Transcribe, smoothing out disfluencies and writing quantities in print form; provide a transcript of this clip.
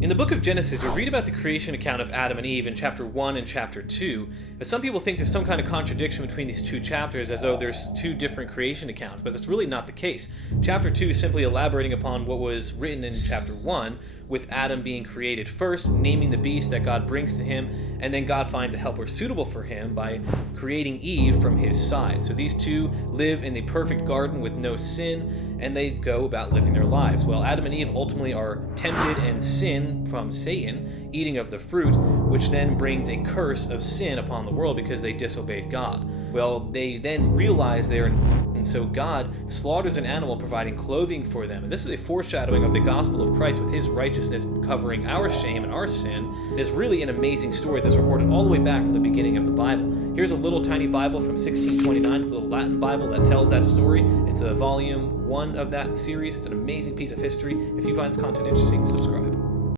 In the book of Genesis, we read about the creation account of Adam and Eve in chapter 1 and chapter 2, but some people think there's some kind of contradiction between these two chapters as though there's two different creation accounts, but that's really not the case. Chapter 2 is simply elaborating upon what was written in chapter 1, with Adam being created first, naming the beast that God brings to him, and then God finds a helper suitable for him by creating Eve from his side. So these two live in the perfect garden with no sin, and they go about living their lives. Well, Adam and Eve ultimately are tempted and sin from Satan, eating of the fruit, which then brings a curse of sin upon the world because they disobeyed God. Well, they then realize they're and so God slaughters an animal providing clothing for them. And this is a foreshadowing of the gospel of Christ with his righteousness covering our shame and our sin. It is really an amazing story that's recorded all the way back from the beginning of the Bible. Here's a little tiny Bible from 1629. It's a little Latin Bible that tells that story. It's a volume 1 of that series. It's an amazing piece of history. If you find this content interesting, subscribe.